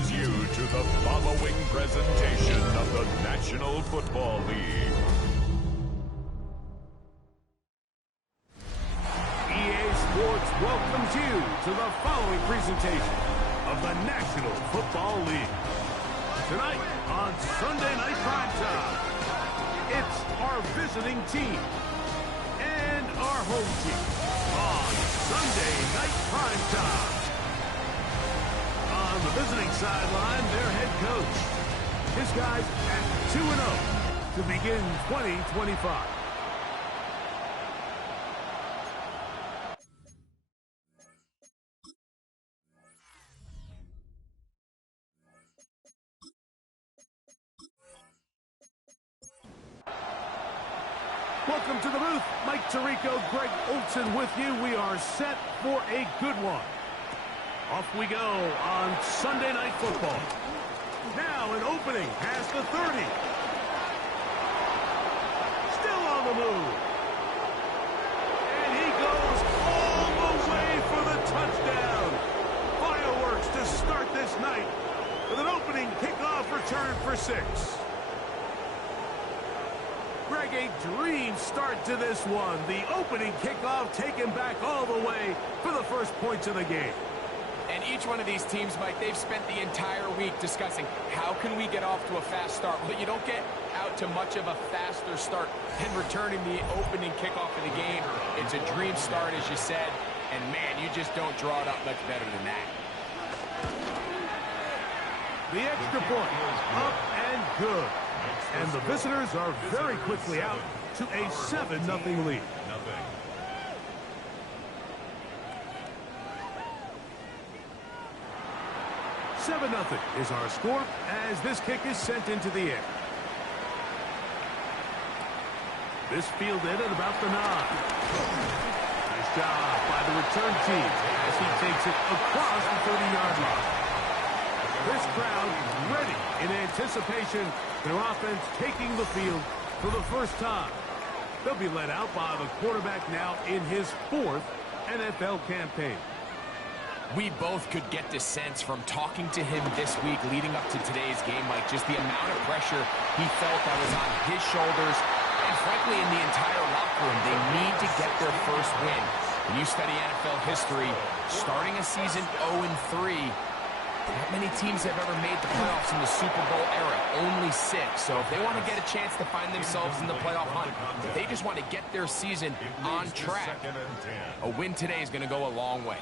welcomes you to the following presentation of the National Football League. EA Sports welcomes you to the following presentation of the National Football League. Tonight on Sunday Night Primetime, it's our visiting team and our home team on Sunday Night Primetime. On the visiting sideline, their head coach. His guys at 2-0 to begin 2025. Welcome to the booth. Mike Tirico, Greg Olson with you. We are set for a good one. Off we go on Sunday Night Football. Now an opening past the 30. Still on the move. And he goes all the way for the touchdown. Fireworks to start this night with an opening kickoff return for 6. Greg, a dream start to this one. The opening kickoff taken back all the way for the first points of the game. And each one of these teams, Mike, they've spent the entire week discussing how can we get off to a fast start. But you don't get out to much of a faster start than returning the opening kickoff of the game. It's a dream start, as you said. And, man, you just don't draw it up much better than that. The extra point, up and good. And the visitors are very quickly out to a 7-0 lead. 7-0 is our score as this kick is sent into the air. This fielded at about the 9. Nice job by the return team as he takes it across the 30-yard line. This crowd ready in anticipation, their offense taking the field for the first time. They'll be led out by the quarterback now in his 4th NFL campaign. We both could get the sense from talking to him this week leading up to today's game, like just the amount of pressure he felt that was on his shoulders and frankly in the entire locker room. They need to get their first win. When you study NFL history, starting a season 0-3, not many teams have ever made the playoffs in the Super Bowl era, only 6. So if they want to get a chance to find themselves in the playoff hunt, if they just want to get their season on track, a win today is going to go a long way.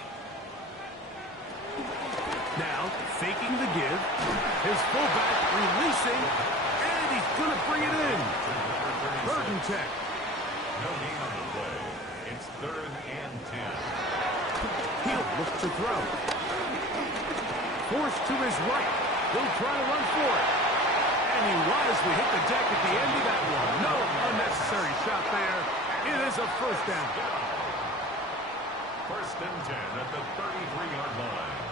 Now, faking the give, his fullback releasing, and he's going to bring it in. Third and 10. No need on the play. It's 3rd and 10. He'll look to throw. Forced to his right. He'll try to run for it. And he wisely hit the deck at the end of that one. No unnecessary shot there. It is a first down. 1st and 10 at the 33-yard line.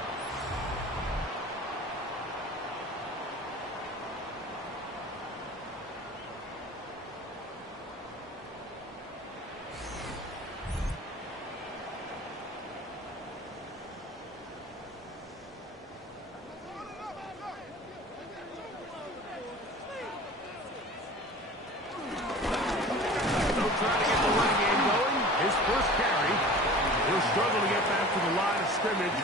Trying to get the running game going. His first carry. He'll struggle to get back to the line of scrimmage.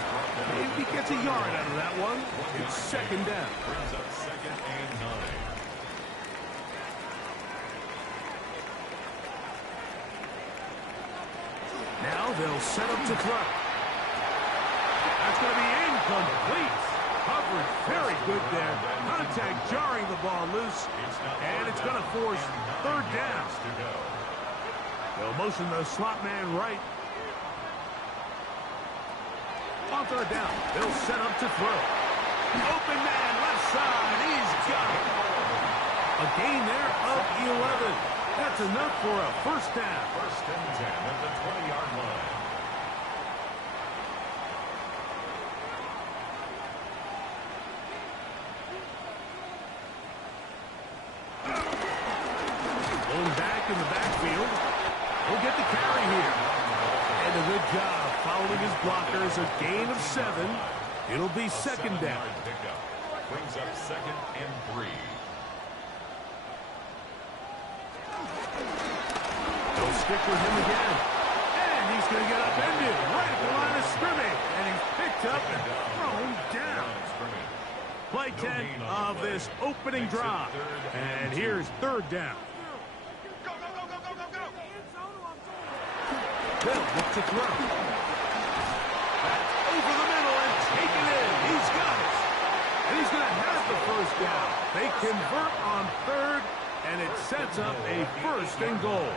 If he gets a yard out of that one, it's 2nd down. Brings up 2nd and 9. Now they'll set up to throw. That's going to be incomplete. Covered very good there. Contact jarring the ball loose. And it's going to force 3rd down. They'll motion the slot man right. On 3rd down, they'll set up to throw. Open man left side. He's got it. A gain there of 11. That's enough for a first down. 1st and 10 at the 20-yard line. Going back in the backfield. He'll get the carry here. And a good job following his blockers. A gain of 7. It'll be 2nd down. Brings up 2nd and 3. They'll stick with him again. And he's going to get upended right at the line of scrimmage. And he's picked up and thrown down. Play 10 of this opening drive. And here's 3rd down. They'll look to throw. That's over the middle and taken in. He's got it. And he's going to have the 1st down. They convert on 3rd, and it sets up a 1st and goal.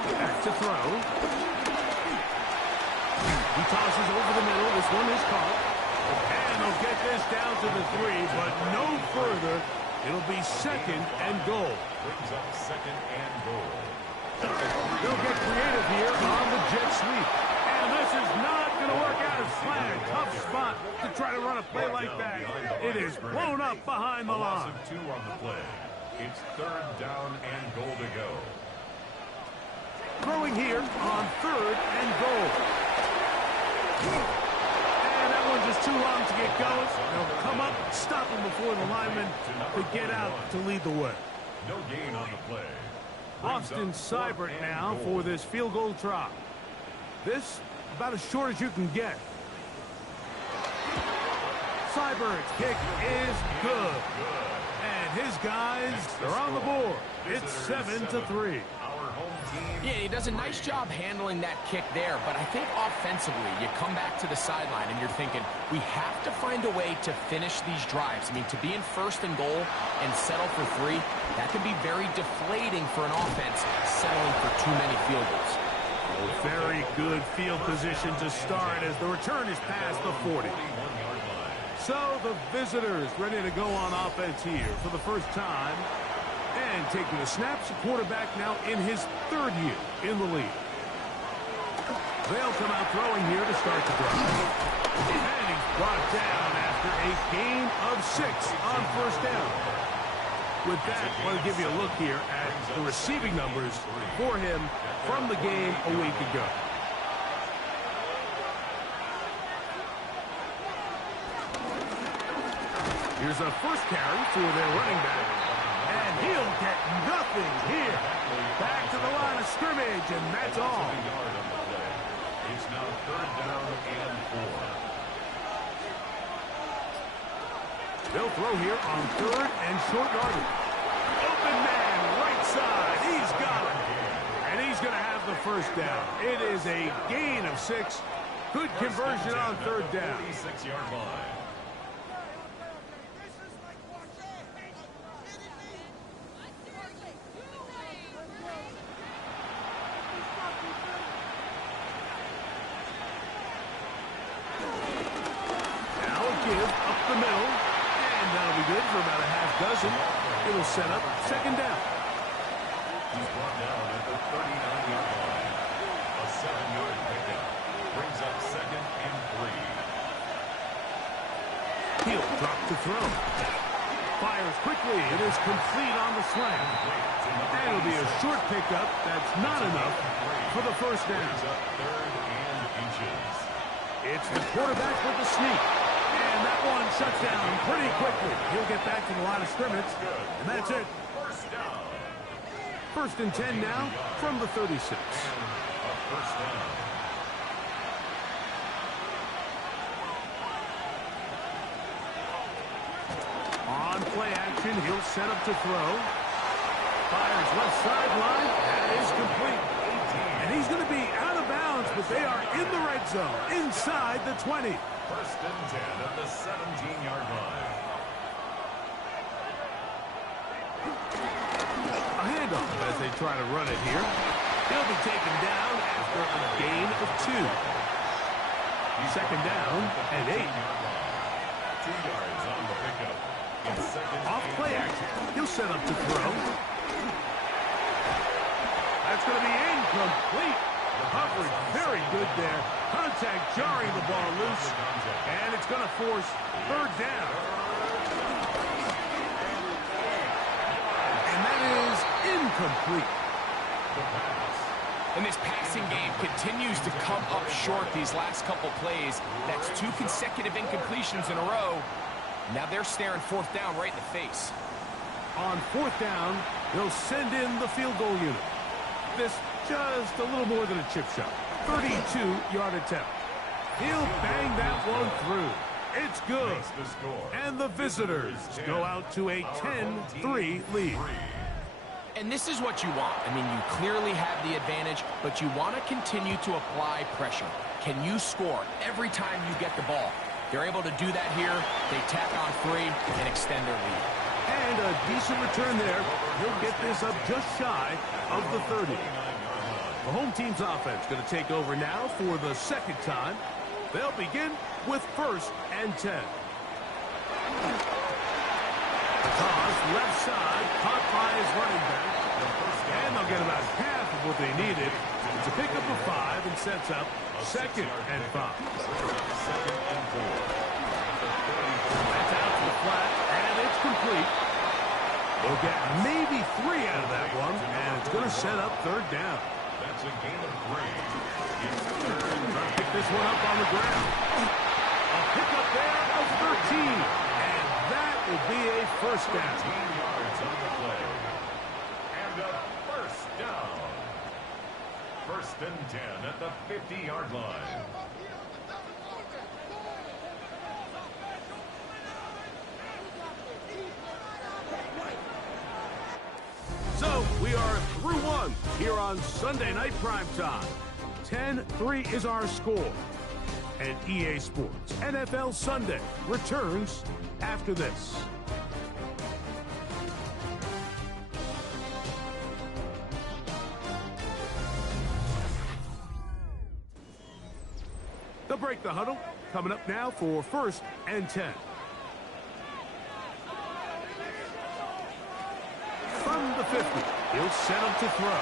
Back to throw. He tosses over the middle. This one is caught. And they'll get this down to the 3, but no further. It'll be 2nd and goal. Brings up 2nd and goal. They'll get creative here on the jet sweep. And this is not going to work out as planned. Tough spot to try to run a play like that. It is blown up behind the Loss line. of 2 on the play. It's 3rd down and goal to go. Throwing here on 3rd and goal. And that one's just too long to get going. They'll come up, stop him before the lineman to get out to lead the way. No gain on the play. Austin Seibert now for this field goal try. This about as short as you can get. Seibert's kick is good. And his guys are on the board. It's 7-3. Yeah, he does a nice job handling that kick there, but I think offensively, you come back to the sideline and you're thinking, we have to find a way to finish these drives. I mean, to be in 1st and goal and settle for 3, that can be very deflating for an offense settling for too many field goals. Very good field position to start as the return is past the 40. So the visitors ready to go on offense here for the 1st time. And taking the snaps, the quarterback now in his 3rd year in the league. They'll come out throwing here to start the drive. And he's brought down after a gain of 6 on 1st down. With that, I want to give you a look here at the receiving numbers for him from the game a week ago. Here's a 1st carry for their running back. And he'll get nothing here. Back to the line of scrimmage, and that's all. It's now 3rd down and 4. They'll throw here on 3rd and short yardage. Open man, right side. He's got it. And he's going to have the 1st down. It is a gain of 6. Good conversion on 3rd down. 46-yard line. Up the middle, and that'll be good for about a half dozen. It'll set up 2nd down. He's brought down at the 39-yard line. A 7-yard pickup brings up 2nd and 3. He'll drop to throw. Fires quickly. It is complete on the slant. And it'll be a short pickup. That's not enough for the 1st down. 3rd and inches. It's the quarterback with the sneak. And that one shuts down pretty quickly. He'll get back to the line of scrimmage, and that's it. 1st and 10 now from the 36. A 1st down. On play action, he'll set up to throw. Fires left sideline. That is complete. And he's going to be out of bounds, but they are in the red zone, inside the 20. 1st and 10 at the 17-yard line. A handoff as they try to run it here. He'll be taken down after a gain of 2. 2nd down and 8. 2 yards on the pickup. Off play action. He'll set up to throw. That's going to be incomplete. Coverage very good there. Contact jarring the ball loose. And it's going to force 3rd down. And that is incomplete. The pass. And this passing game continues to come up short these last couple plays. That's 2 consecutive incompletions in a row. Now they're staring 4th down right in the face. On 4th down, they'll send in the field goal unit. This just a little more than a chip shot. 32-yard attempt. He'll bang that one through. It's good. And the visitors go out to a 10-3 lead. And this is what you want. I mean, you clearly have the advantage, but you want to continue to apply pressure. Can you score every time you get the ball? They're able to do that here. They tack on 3 and extend their lead. And a decent return there. He'll get this up just shy of the 30. The home team's offense going to take over now for the 2nd time. They'll begin with 1st and 10. Toss left side, caught by his running back. And they'll get about half of what they needed. It's a pickup of 5 and sets up 2nd and 5. That's out to the flat, and it's complete. They'll get maybe 3 out of that one, and it's going to set up 3rd down. That's a gain of 3. It's 3rd and 3. Pick this one up on the ground. A pickup there of 13. And that will be a 1st down. 13 yards on the play. And a 1st down. 1st and 10 at the 50-yard line. So we are through 1 here on Sunday Night Primetime. 10-3 is our score. And EA Sports NFL Sunday returns after this. They'll break the huddle. Coming up now for 1st and 10. From the 50, he'll set up to throw.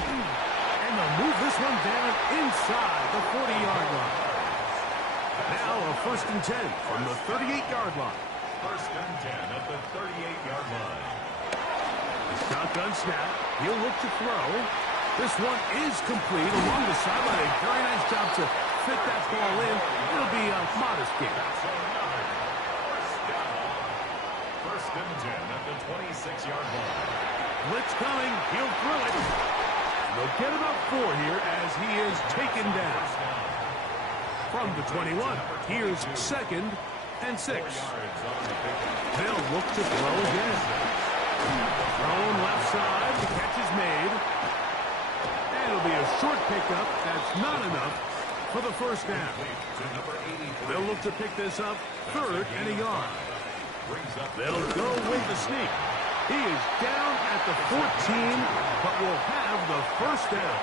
And they'll move this one down inside the 40-yard line. Now a 1st and 10 from the 38-yard line. 1st and 10 at the 38-yard line. The shotgun snap. He'll look to throw. This one is complete along the sideline. A very nice job to fit that ball in. It'll be a modest gain. That's another 1st down. 1st and 10 at the 26-yard line. Blitz coming. He'll throw it. They'll get about 4 here as he is taken down. From the 21, here's 2nd and 6. They'll look to throw again. Thrown left side. The catch is made. And it'll be a short pickup. That's not enough for the 1st down. They'll look to pick this up 3rd and a yard. They'll go with the sneak. He is down at the 14, but will have the 1st down.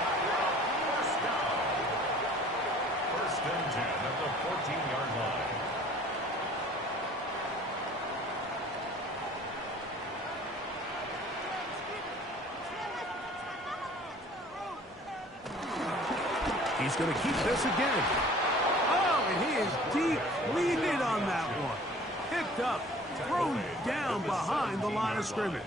1st and 10 at the 14-yard line. He's going to keep this again. Oh, and he is deep-leaded on that one. Picked up, thrown down behind the line of scrimmage.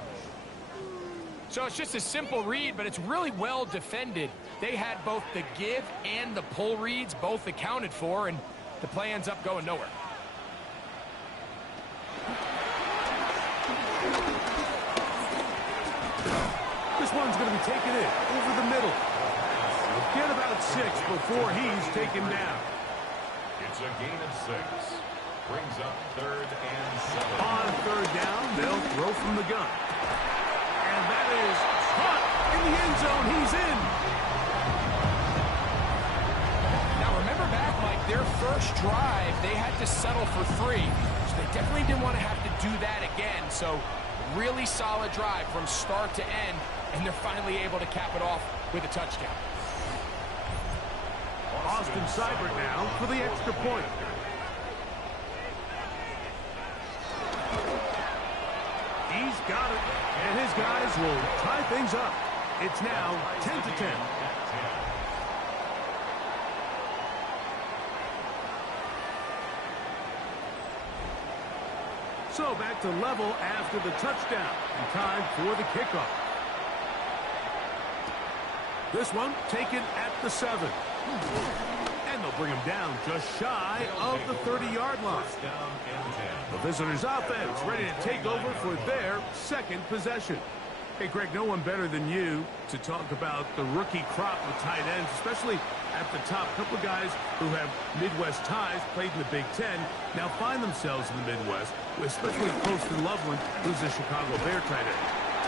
So it's just a simple read, but it's really well defended. They had both the give and the pull reads both accounted for, and the play ends up going nowhere. This one's going to be taken in over the middle. We'll get about 6 before he's taken down. It's a gain of 6. Brings up 3rd and 7. On 3rd down, they'll throw from the gun. And that is caught in the end zone. He's in. Now remember back, Mike, their first drive, they had to settle for 3. So they definitely didn't want to have to do that again. So really solid drive from start to end, and they're finally able to cap it off with a touchdown. Austin Seibert now for the extra point. He's got it, and his guys will tie things up. It's now 10-10. So back to level after the touchdown, and time for the kickoff. This one taken at the 7. And they'll bring him down just shy of the 30-yard line. The visitors' offense ready to take over for their second possession. Hey, Greg, no one better than you to talk about the rookie crop of tight ends, especially at the top. A couple of guys who have Midwest ties, played in the Big Ten, now find themselves in the Midwest, especially Poston Loveland, who's a Chicago Bear tight end.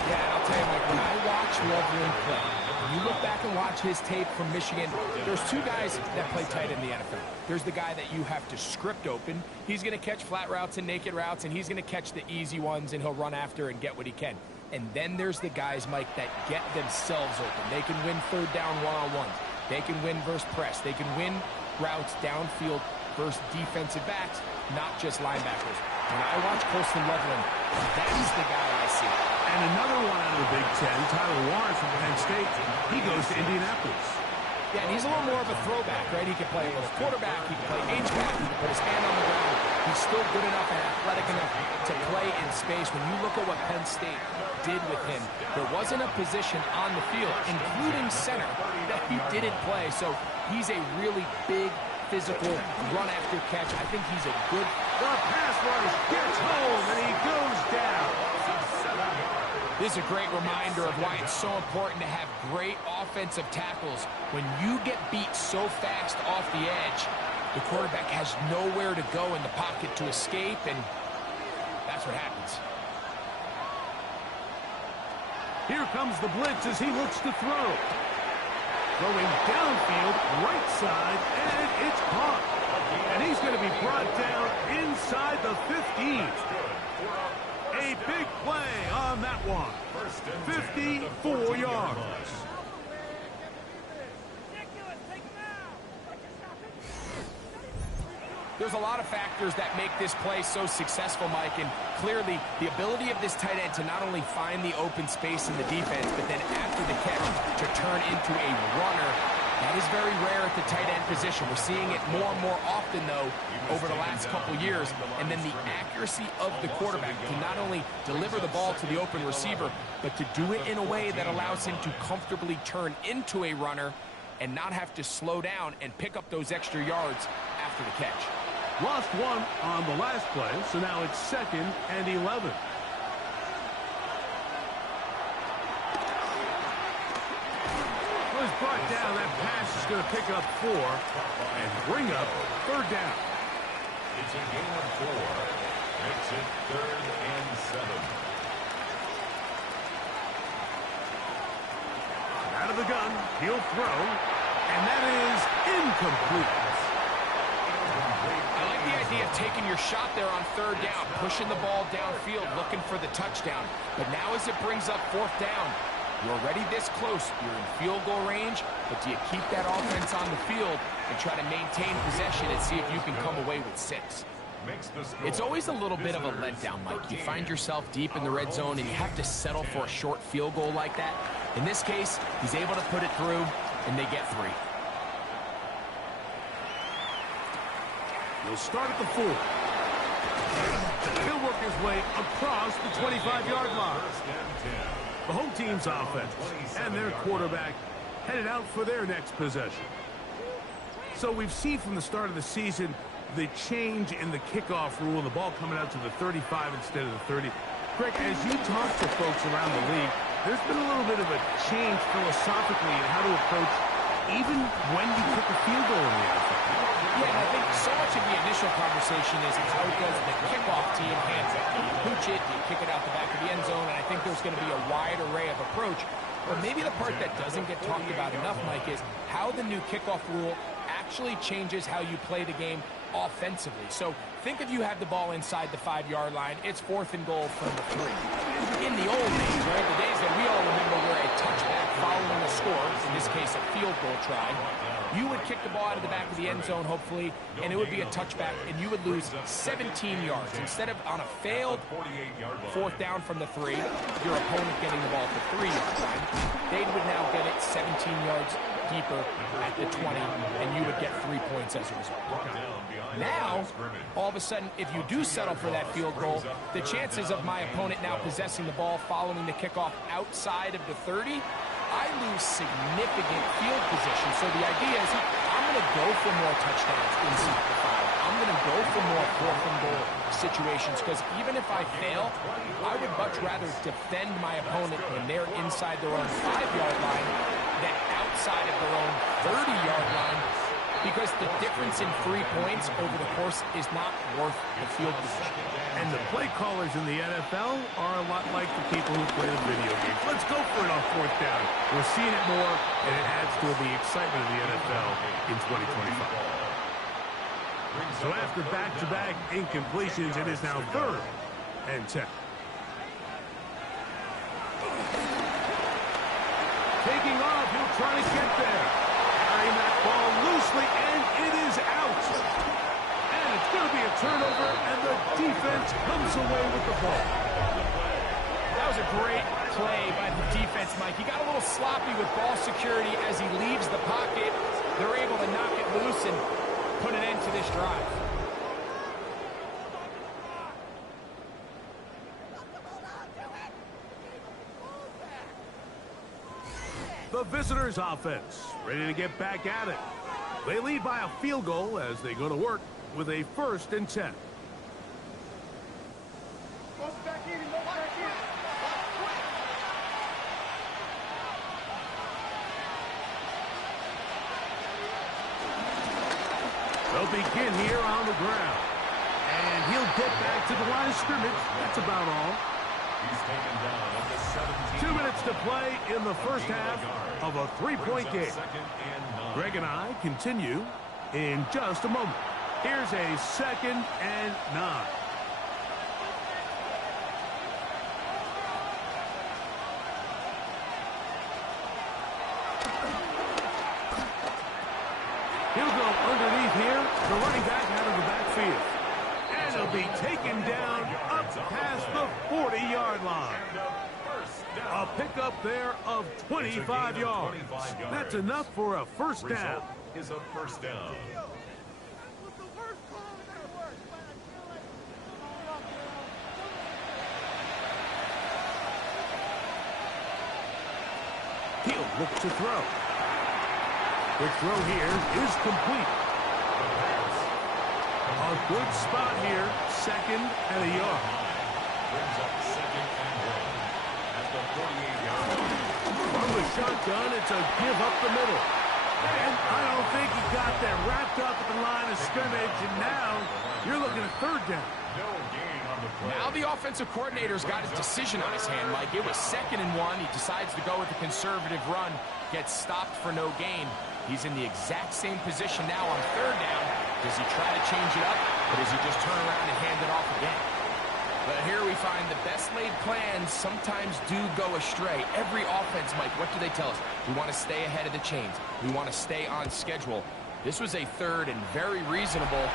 Yeah, and I'll tell you, Mike, when I watch Loveland play, when you look back and watch his tape from Michigan, there's two guys that play tight in the NFL. There's the guy that you have to script open. He's going to catch flat routes and naked routes, and he's going to catch the easy ones, and he'll run after and get what he can. And then there's the guys, Mike, that get themselves open. They can win third down one-on-ones. They can win versus press. They can win routes downfield versus defensive backs, not just linebackers. When I watch Poston Loveland, that's the guy I see. And another one out of the Big Ten, Tyler Warren from Penn State. He goes to Indianapolis. Yeah, and he's a little more of a throwback, right? He can play a little quarterback, he can play H-back, he can put his hand on the ground. He's still good enough and athletic enough to play in space. When you look at what Penn State did with him, there wasn't a position on the field, including center, that he didn't play. So he's a really big, physical, run-after-catch. I think he's a good... The pass rush gets home, and he goes down. This is a great reminder of why it's so important to have great offensive tackles. When you get beat so fast off the edge, the quarterback has nowhere to go in the pocket to escape, and that's what happens. Here comes the blitz as he looks to throw. Throwing downfield, right side, and it's caught. And he's going to be brought down inside the 15. A big play on that one. 54 yards. There's a lot of factors that make this play so successful, Mike, and clearly the ability of this tight end to not only find the open space in the defense, but then after the catch to turn into a runner. That is very rare at the tight end position. We're seeing it more and more often, though, over the last couple years. And then the accuracy of the quarterback to not only deliver the ball to the open receiver, but to do it in a way that allows him to comfortably turn into a runner and not have to slow down and pick up those extra yards after the catch. Lost one on the last play, so now it's 2nd and 11. Was brought down. That pass is going to pick up 4 and bring up 3rd down. It's a gain of 4. Makes it 3rd and 7. Out of the gun, he'll throw, and that is incomplete. I like the idea of taking your shot there on 3rd down, pushing the ball downfield, looking for the touchdown. But now as it brings up 4th down, you're already this close. You're in field goal range, but do you keep that offense on the field and try to maintain possession and see if you can come away with 6? It's always a little bit of a letdown, Mike. You find yourself deep in the red zone and you have to settle for a short field goal like that. In this case, he's able to put it through, and they get 3. He'll start at the 4. He'll work his way across the 25-yard line. The home team's offense and their quarterback headed out for their next possession. So we've seen from the start of the season the change in the kickoff rule, the ball coming out to the 35 instead of the 30. Greg, as you talk to folks around the league, there's been a little bit of a change philosophically in how to approach even when you kick a field goal in the NFL. Yeah, and I think so much of the initial conversation is how does the kickoff team handle it? Do you pooch it? Do you kick it out the back of the end zone? And I think there's going to be a wide array of approach. But maybe the part that doesn't get talked about enough, Mike, is how the new kickoff rule actually changes how you play the game offensively. So think if you have the ball inside the 5-yard line, it's 4th and goal from the 3. In the old days, right, the days that we all remember were a touchback following a score, in this case a field goal try, you would kick the ball out of the back of the end zone, hopefully, and it would be a touchback, and you would lose 17 yards. Instead of on a failed 4th down from the 3, your opponent getting the ball at the 3-yard line, they would now get it 17 yards deeper at the 20, and you would get 3 points as a result. Now, all of a sudden, if you do settle for that field goal, the chances of my opponent now possessing the ball following the kickoff outside of the 30 I lose significant field position. So the idea is I'm going to go for more touchdowns inside the 5. I'm going to go for more 4th and goal situations because even if I fail, I would much rather defend my opponent when they're inside their own 5-yard line than outside of their own 30-yard line, because the difference in 3 points over the course is not worth the field position. And the play callers in the NFL are a lot like the people who play the video games. Let's go for it on 4th down. We're seeing it more, and it adds to the excitement of the NFL in 2025. So after back-to-back incompletions, it is now 3rd and 10. Taking off, he'll try to get there. Carrying that ball loosely, and it is out. And it's going to be a turnover, and the defense comes away with the ball. That was a great play by the defense, Mike. He got a little sloppy with ball security as he leaves the pocket. They're able to knock it loose and put an end to this drive. The visitors' offense ready to get back at it. They lead by a field goal as they go to work with a 1st and 10. They'll begin here on the ground. And he'll get back to the line of scrimmage. That's about all. He's taken down at the 17. 2 minutes to play in the first half of a 3-point game. Greg and I continue in just a moment. Here's a 2nd and 9. He'll go underneath here. The running back out of the backfield. And he'll be taken down up past the 40-yard line. A pickup there of 25 yards. That's enough for a first down. Is a first down. He'll look to throw. The throw here is complete. A good spot here, 2nd and a yard. Brings up 2nd and 1 at the 48-yard line. From the shotgun, it's a give up the middle. And I don't think he got that wrapped up at the line of scrimmage, and now you're looking at 3rd down. No gain on the play. Now the offensive coordinator's got his decision on his hand, Mike. It was 2nd and 1. He decides to go with a conservative run, gets stopped for no gain. He's in the exact same position now on 3rd down. Does he try to change it up, or does he just turn around and hand it off again? But here we find the best laid plans sometimes do go astray. Every offense, Mike, what do they tell us? We want to stay ahead of the chains. We want to stay on schedule. This was a 3rd and very reasonable.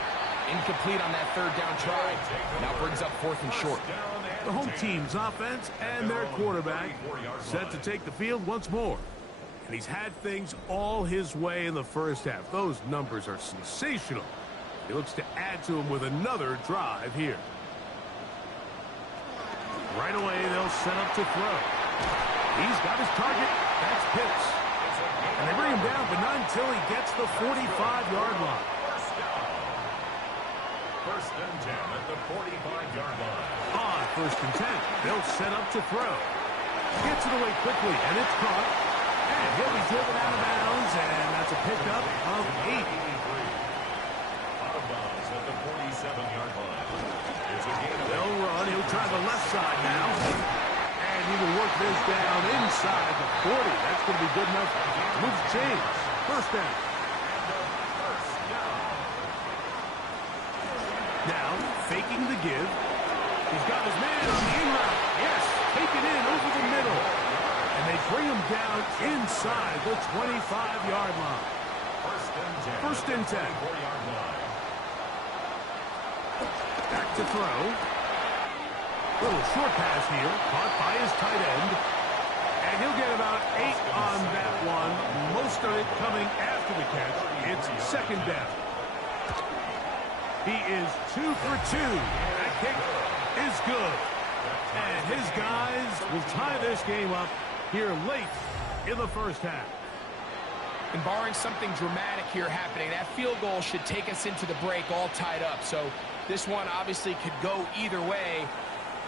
Incomplete on that 3rd down try. Now brings up 4th and short. The home team's offense and their quarterback set to take the field once more. And he's had things all his way in the first half. Those numbers are sensational. He looks to add to them with another drive here. Right away, they'll set up to throw. He's got his target. That's Pitts. And they bring him down, but not until he gets the 45-yard line. First and 10 at the 45-yard line. On 1st and 10, they'll set up to throw. Gets it away quickly, and it's caught. And he'll be driven out of bounds, and that's a pickup of 8. Out of bounds at the 47-yard line. It's a gain of 8. They'll run. He'll try the left side now. And he will work this down inside the 40. That's going to be good enough. Moves change. First down. Now, faking the give. He's got his man on the in route. Yes, taken in over the middle. And they bring him down inside the 25-yard line. First and 10. Back to throw. Little short pass here, caught by his tight end. And he'll get about 8 on that one. Most of it coming after the catch. It's 2nd down. He is 2 for 2. That kick is good. And his guys will tie this game up here late in the first half. And barring something dramatic here happening, that field goal should take us into the break all tied up. So this one obviously could go either way.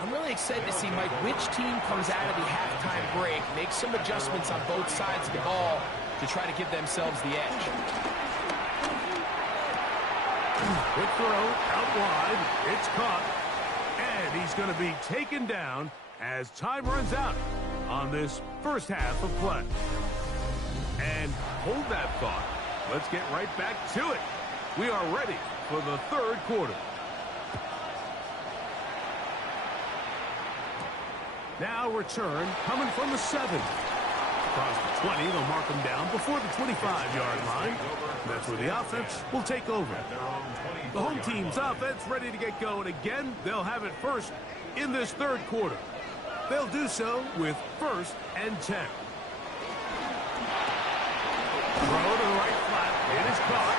I'm really excited to see, Mike, which team comes out of the halftime break, make some adjustments on both sides of the ball to try to give themselves the edge. Quick throw out wide. It's caught. And he's going to be taken down as time runs out on this first half of play. And hold that thought. Let's get right back to it. We are ready for the third quarter. Now return coming from the 7. Across the 20, they'll mark them down before the 25-yard line. That's where the offense will take over. The home team's offense ready to get going again. They'll have it first in this third quarter. They'll do so with 1st and 10. Throw to the right flat. It is caught.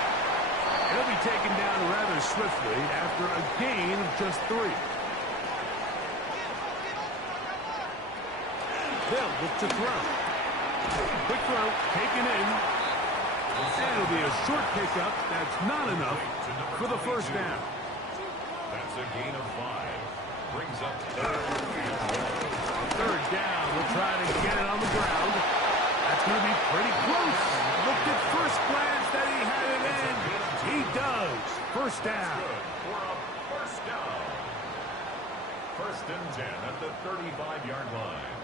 It'll be taken down rather swiftly after a gain of just 3. They'll look to throw. Quick throw, taken in. And it'll be a short pickup. That's not enough for the first down. That's a gain of 5. Brings up third down. We'll try to get it on the ground. That's going to be pretty close. Looked at first glance that he had it in. He does. First down. For a first down. 1st and 10 at the 35-yard line.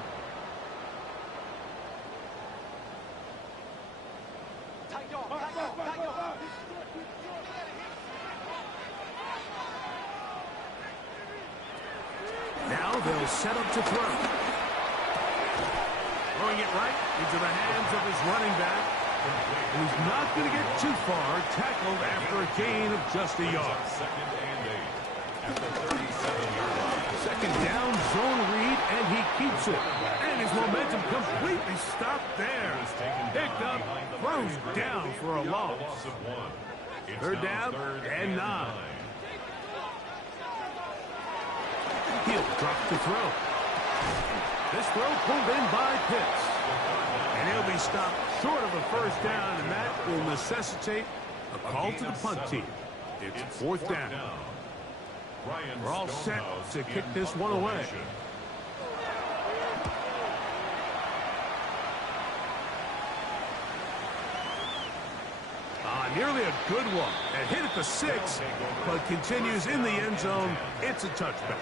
Now they'll set up to throw. Throwing it right into the hands of his running back. And he's not going to get too far. Tackled after a gain of just a yard. 2nd and 8 at the 37-yard line. Second down, zone read, and he keeps it. And his momentum completely stopped there. Picked up, throws down for a loss. Third down and 9. He'll drop to throw. This throw pulled in by Pitts. And he'll be stopped short of a first down, and that will necessitate a call to the punt team. It's 4th down. We're all set to kick this one away. Nearly a good one. A hit at the 6, but continues in the end zone. It's a touchback.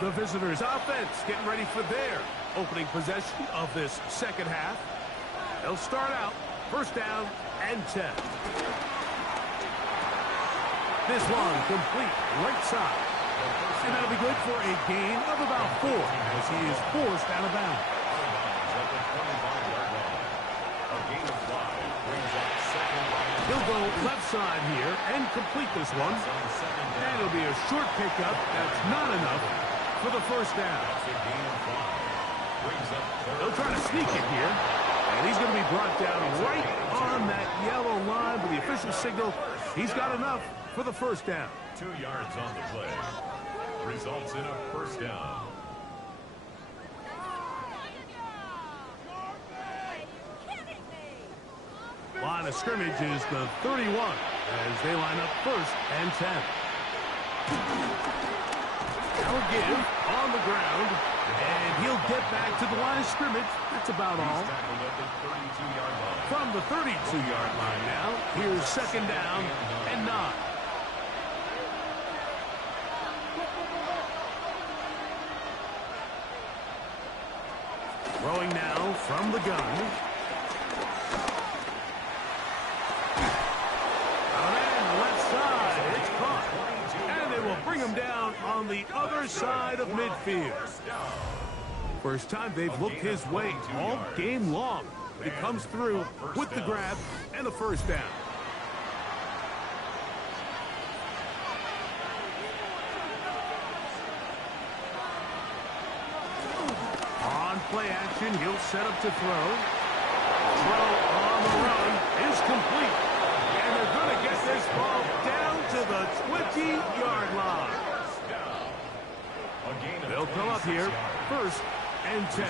The visitors' offense getting ready for their opening possession of this second half. They'll start out 1st down and 10. This one complete right side. And that'll be good for a gain of about 4 as he is forced out of bounds. He'll go left side here and complete this one. And it'll be a short pickup. That's not enough for the first down. They'll try to sneak it here. And he's going to be brought down right on that yellow line with the official signal. He's got enough for the first down. 2 yards on the play. Results in a first down. Line of scrimmage is the 31 as they line up 1st and 10. Now give on the ground, and he'll get back to the line of scrimmage. That's about all. From the 32-yard line now, here's 2nd down and 9. Throwing now from the gun. Bring him down on the other side of midfield. First time they've looked his way all game long. He comes through with the grab and a first down. On play action, he'll set up to throw. Throw on the run is complete. And they're going to get this ball down to the 20-yard line. They'll come up here 1st and 10.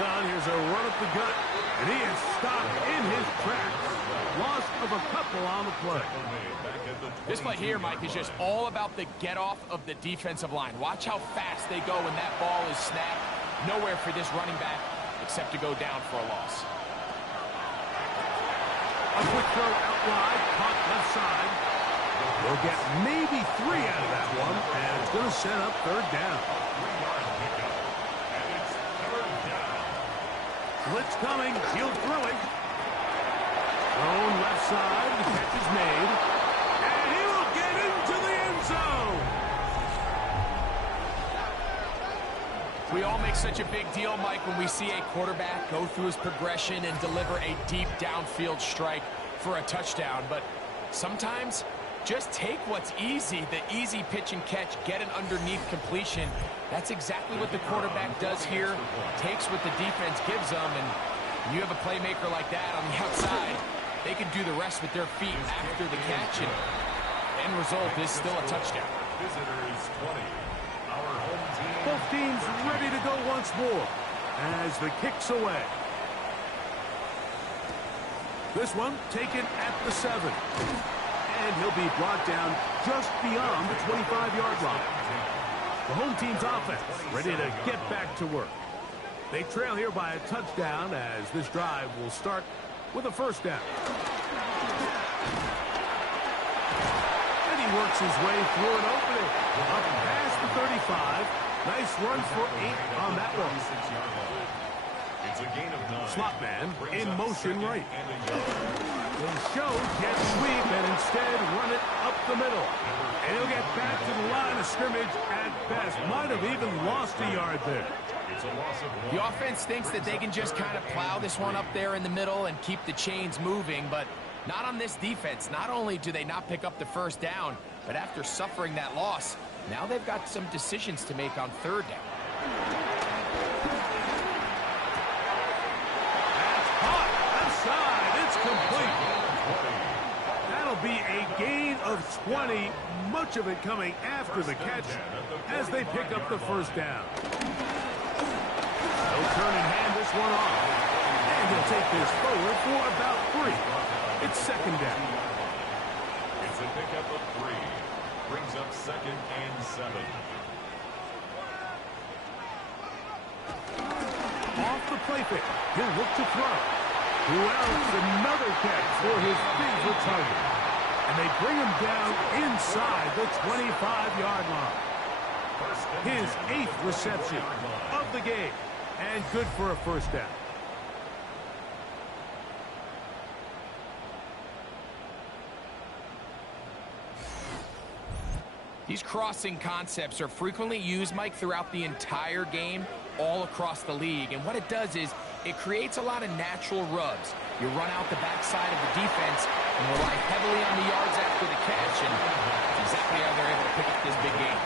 gun. Here's a run up the gut. And he is stopped in his tracks. Loss of a couple on the play. This play here, Mike, is just all about the get-off of the defensive line. Watch how fast they go when that ball is snapped. Nowhere for this running back except to go down for a loss. A quick throw out wide, caught left side. We'll get maybe 3 out of that one, and it's going to set up third down. Blitz coming, he'll throw it. Thrown left side, the catch is made, and he will get into the end zone. We all make such a big deal, Mike, when we see a quarterback go through his progression and deliver a deep downfield strike for a touchdown. But sometimes, just take what's easy, the easy pitch and catch, get an underneath completion. That's exactly what the quarterback does here. Takes what the defense gives them, and you have a playmaker like that on the outside. They can do the rest with their feet after the catch, and end result is still a touchdown. Visitors 20. Our home team. Both teams ready to go once more as the kick's away. This one taken at the 7. And he'll be brought down just beyond the 25-yard line. The home team's offense ready to get back to work. They trail here by a touchdown as this drive will start with a first down. And he works his way through an opening. Up past the 35. Nice run for 8 on that one. It's a gain of 9. Slot man in motion right. They show jet sweep and instead run it up the middle. And he'll get back to the line of scrimmage at best. Might have even lost a yard there. It's a loss of 1. The offense thinks that they can just kind of plow this one up there in the middle and keep the chains moving, but not on this defense. Not only do they not pick up the first down, but after suffering that loss, now they've got some decisions to make on third down. That's hot. Outside. It's complete. That'll be a gain of 20, much of it coming after the catch as they pick up the first down. They'll turn and hand this one off. And he'll take this forward for about 3. It's second down. It's a pickup of 3. Brings up 2nd and 7. Off the play pick. He'll look to throw. Who else? Another catch for his favorite target. And they bring him down inside the 25-yard line. His 8th reception of the game. And good for a first down. These crossing concepts are frequently used, Mike, throughout the entire game, all across the league. And what it does is it creates a lot of natural rubs. You run out the backside of the defense and rely heavily on the yards after the catch, and that's exactly how they're able to pick up this big game.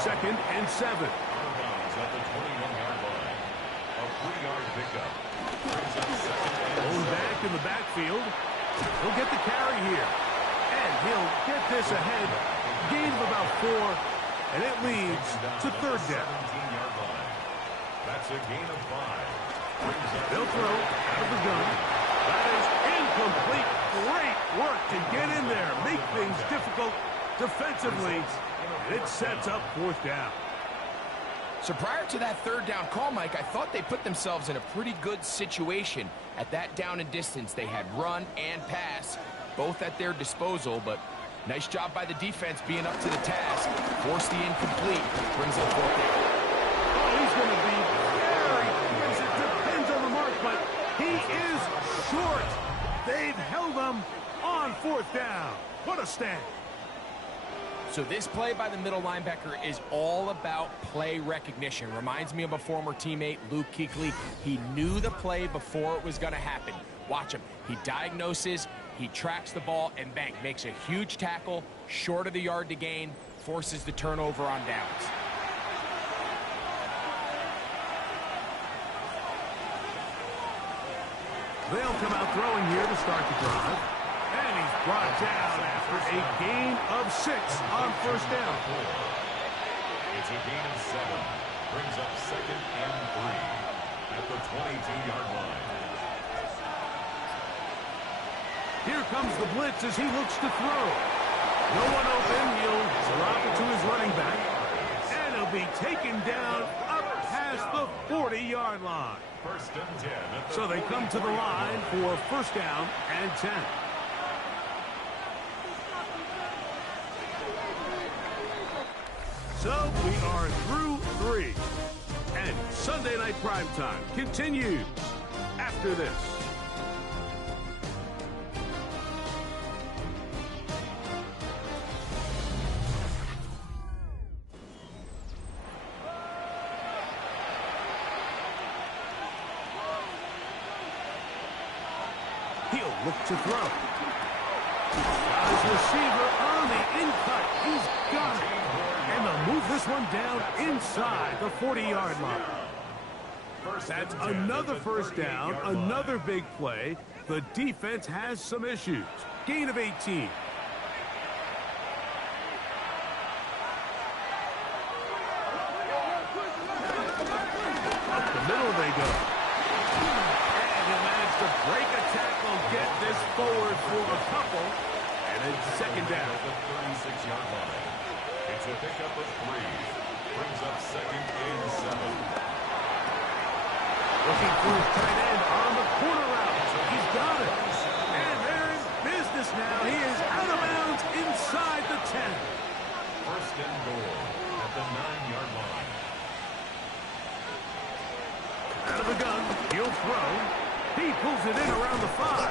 2nd and 7. At the 21-yard line. A 3-yard pickup. Brings up 2nd and Going back in the backfield. He'll get the carry here. And he'll get this ahead. Gain of about 4. And it leads to third down. 17-yard line. That's a gain of 5. They'll throw out of the gun. That is incomplete. Great work to get in there. Make things difficult defensively. And it sets up fourth down. So prior to that third down call, Mike, I thought they put themselves in a pretty good situation. At that down and distance, they had run and pass, both at their disposal, but nice job by the defense being up to the task. Forced the incomplete, brings up fourth down. Oh, he's going to be very close. It depends on the mark, but he is short. They've held him on fourth down. What a stand. So this play by the middle linebacker is all about play recognition. Reminds me of a former teammate, Luke Kuechly. He knew the play before it was going to happen. Watch him. He diagnoses, he tracks the ball, and bang, makes a huge tackle, short of the yard to gain, forces the turnover on downs. They'll come out throwing here to start the drive. And he's brought down after a gain of 6 on first down. It's a gain of 7. Brings up 2nd and 3. at the 22-yard line. Here comes the blitz as he looks to throw. No one open. He'll drop it to his running back. And he'll be taken down up past the 40-yard line. First and 10 at the So they come to the line for first down and 10. So we are through 3. And Sunday Night Primetime continues after this. He'll look to throw. Got his receiver on the in-cut. He's got it. And they'll move this one down inside the 40-yard line. That's another first down, another big play. The defense has some issues. Gain of 18. Up the middle they go. And he'll manage to break a tackle, get this forward for a couple. And it's second down. At the 36-yard line. It's a pickup of 3. Brings up second and 7. Looking for his tight end on the corner route. He's got it. And they're in business now. He is out of bounds inside the 10. First and goal at the 9-yard line. Out of the gun. He'll throw. He pulls it in around the 5.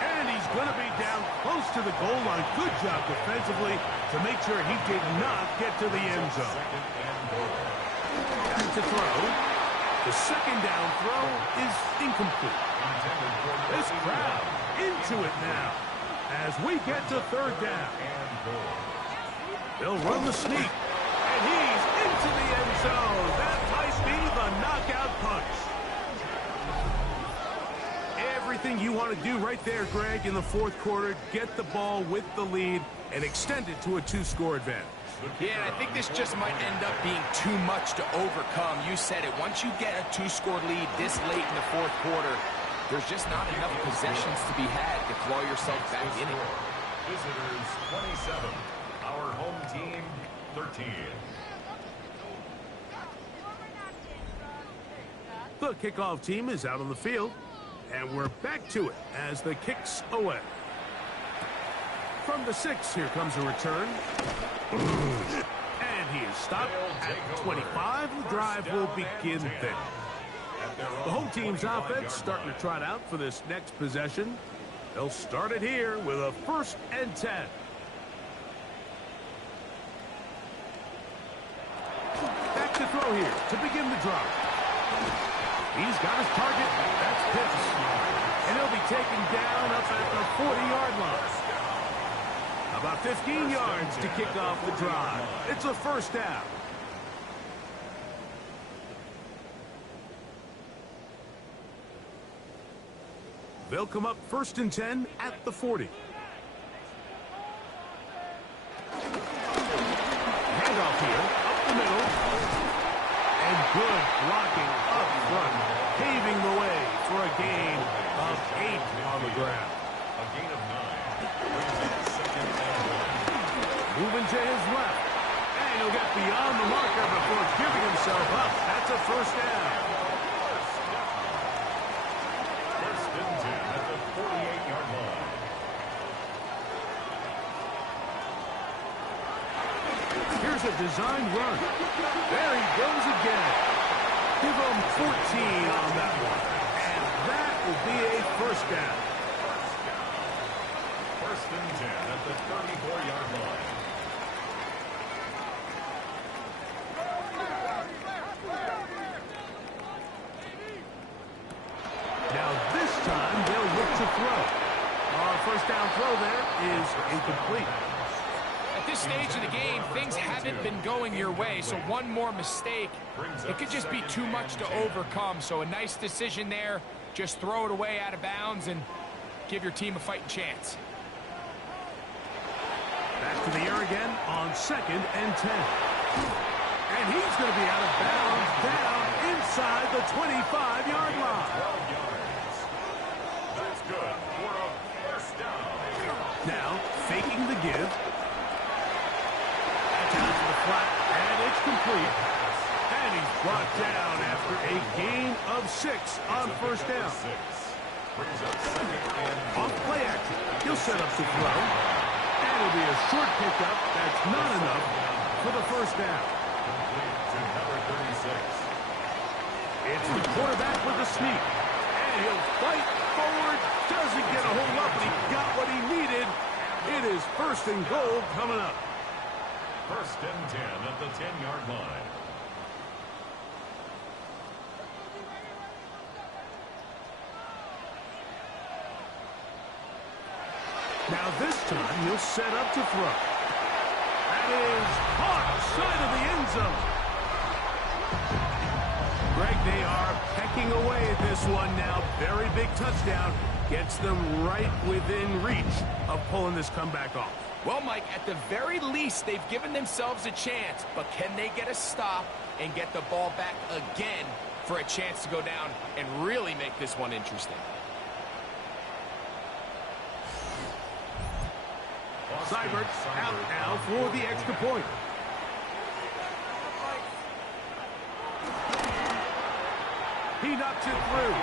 And he's going to be down close to the goal line. Good job defensively to make sure he did not get to the end zone. Second and goal. Back to throw. The second down throw is incomplete. This crowd into it now as we get to third down. They'll run the sneak. And he's into the end zone. That might be the knockout punch. Everything you want to do right there, Greg, in the fourth quarter. Get the ball with the lead and extend it to a 2-score advantage. Yeah, I think this just might end up being too much to overcome. You said it. Once you get a 2-score lead this late in the fourth quarter, there's just not enough possessions to be had to claw yourself back in it. Visitors 27. Our home team 13. The kickoff team is out on the field, and we're back to it as the kick's away. From the 6, here comes a return. And he is stopped at 25. The drive will begin there. The home team's offense starting to trot out for this next possession. They'll start it here with a first and 10. Back to throw here to begin the drive. He's got his target. That's Pitts. And he'll be taken down up at the 40-yard line. About 15 yards to kick off the drive. It's a first down. They'll come up first and 10 at the 40. Handoff here, up the middle. And good blocking up front, paving the way for a gain of 8 on the ground. A gain of 9. Second and 1. Moving to his left. And he'll get beyond the marker before giving himself up. That's a first down. First and 10 at the 48-yard line. Here's a design run. There he goes again. Give him 14 on that one. And that will be a first down. First and 10 at the 34-yard line. Now this time they'll look to throw. Our first down throw there is incomplete. At this stage of the game, things haven't been going your way, so one more mistake, it could just be too much to overcome. So a nice decision there. Just throw it away out of bounds and give your team a fighting chance. Back to the air again on second and 10. And he's going to be out of bounds down inside the 25-yard line. 12 yards. That's good for a first down. Now, faking the give. Down to the flat, and it's complete. And he's brought down after a gain of 6 on first down. Off play action. He'll set up to throw. And it'll be a short pickup. That's not enough for the first down. It's the quarterback with the sneak. And he'll fight forward. Doesn't get a hold up, but he got what he needed. It is first and goal coming up. First and 10 at the 10-yard line. Now this time, he'll set up to throw. That is caught side of the end zone. Greg, they are pecking away at this one now. Very big touchdown. Gets them right within reach of pulling this comeback off. Well, Mike, at the very least, they've given themselves a chance, but can they get a stop and get the ball back again for a chance to go down and really make this one interesting? Seibert out now for the extra point. He knocks it through.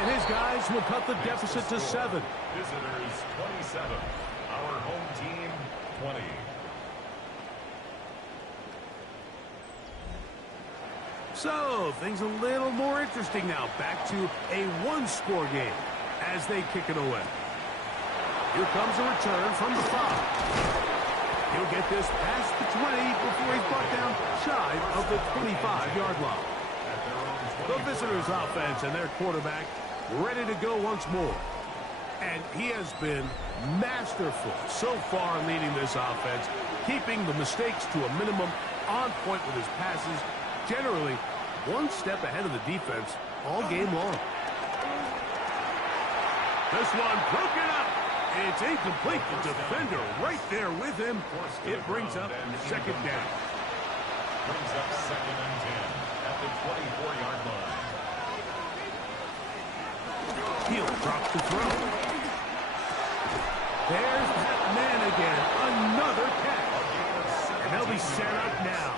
And his guys will cut the deficit to 7. Visitors 27. Our home team 20. So, things a little more interesting now. Back to a one-score game as they kick it away. Here comes a return from the 5. He'll get this past the 20 before he's brought down shy of the 25-yard line. The visitors' offense and their quarterback ready to go once more. And he has been masterful so far in leading this offense, keeping the mistakes to a minimum, on point with his passes, generally one step ahead of the defense all game long. This one broken up. It's incomplete. The defender right there with him. It brings up second down. Brings up second and 10 at the 24-yard line. Heel drops the throw. There's that man again. Another catch. And they'll be set up now.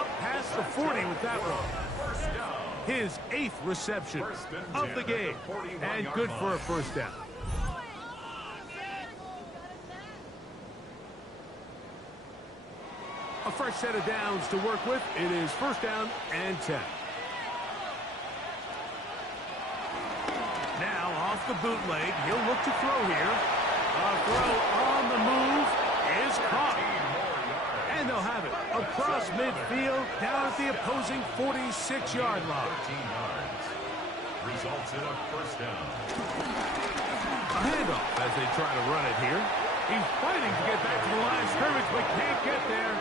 Up past the 40 with that one. His 8th reception of the game. And good for a first down. A fresh set of downs to work with. It is first down and 10. Now off the bootleg. He'll look to throw here. A throw on the move is caught. And they'll have it across midfield down at the opposing 46-yard line. 13 yards. Results in a first down. A handoff as they try to run it here. He's fighting to get back to the line of scrimmage, but can't get there.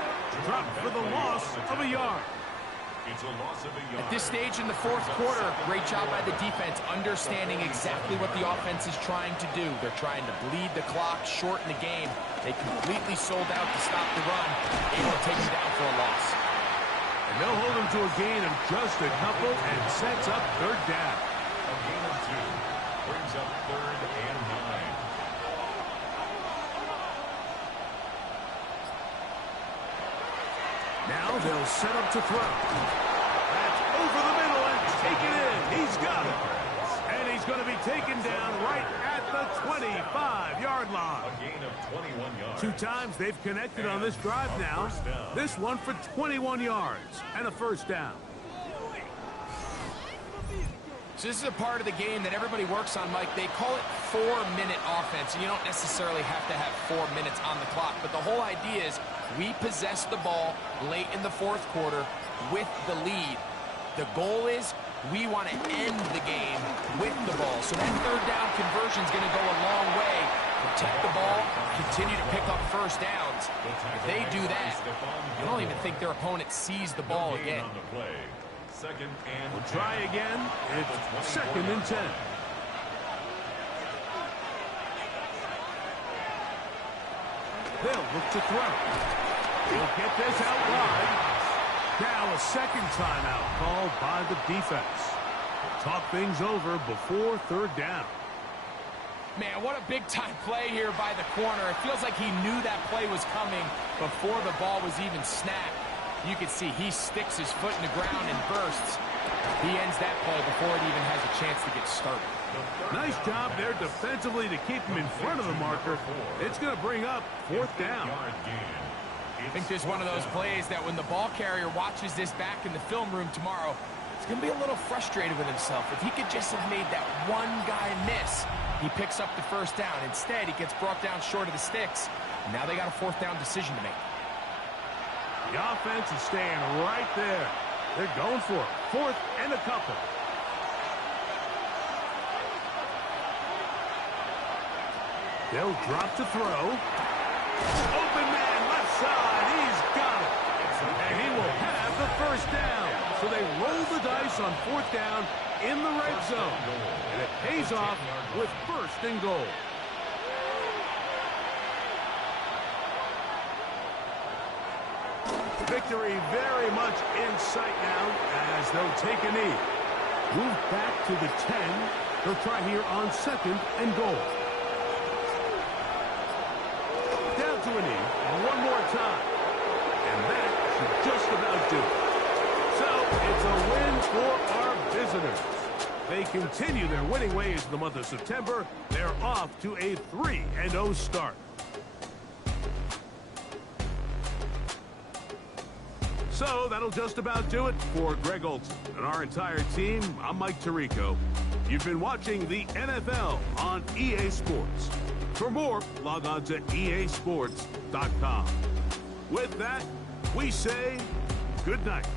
Dropped for the loss of a yard. It's a loss of a yard. At this stage in the fourth quarter, great job by the defense, understanding exactly what the offense is trying to do. They're trying to bleed the clock, shorten the game. They completely sold out to stop the run, able to take him down for a loss. And they'll hold him to a gain of just a couple and sets up third down. A gain of 2 brings up third and 9. Now they'll set up to throw. That's over the middle and taken in. He's got it. And he's going to be taken down right at the 25-yard line. A gain of 21 yards. 2 times they've connected on this drive now. This one for 21 yards and a first down. So this is a part of the game that everybody works on, Mike. They call it 4-minute offense, and you don't necessarily have to have 4 minutes on the clock. But the whole idea is we possess the ball late in the fourth quarter with the lead. The goal is we want to end the game with the ball. So that third down conversion is going to go a long way. Protect the ball, continue to pick up first downs. If they do that, I don't even think their opponent sees the ball again. Second and We'll try again. It's second and 10. They'll look to throw. He'll get this out wide. Now a second timeout called by the defense. Talk things over before third down. Man, what a big-time play here by the corner. It feels like he knew that play was coming before the ball was even snapped. You can see he sticks his foot in the ground and bursts. He ends that play before it even has a chance to get started. Nice job there defensively to keep him in front of the marker. It's going to bring up fourth down. I think there's one of those plays that when the ball carrier watches this back in the film room tomorrow, he's going to be a little frustrated with himself. If he could just have made that one guy miss, he picks up the first down. Instead, he gets brought down short of the sticks. Now they got a fourth down decision to make. The offense is staying right there. They're going for it. Fourth and a couple. They'll drop to throw. Open man, left side. He's got it. And he will have the first down. So they roll the dice on fourth down in the red zone. And it pays off with first and goal. Victory very much in sight now as they'll take a knee. Move back to the 10. They'll try here on second and goal. Down to a knee one more time. And that should just about do it. So it's a win for our visitors. They continue their winning ways in the month of September. They're off to a 3-0 start. So that'll just about do it for Greg Olson and our entire team. I'm Mike Tirico. You've been watching the NFL on EA Sports. For more, log on to easports.com. With that, we say good night.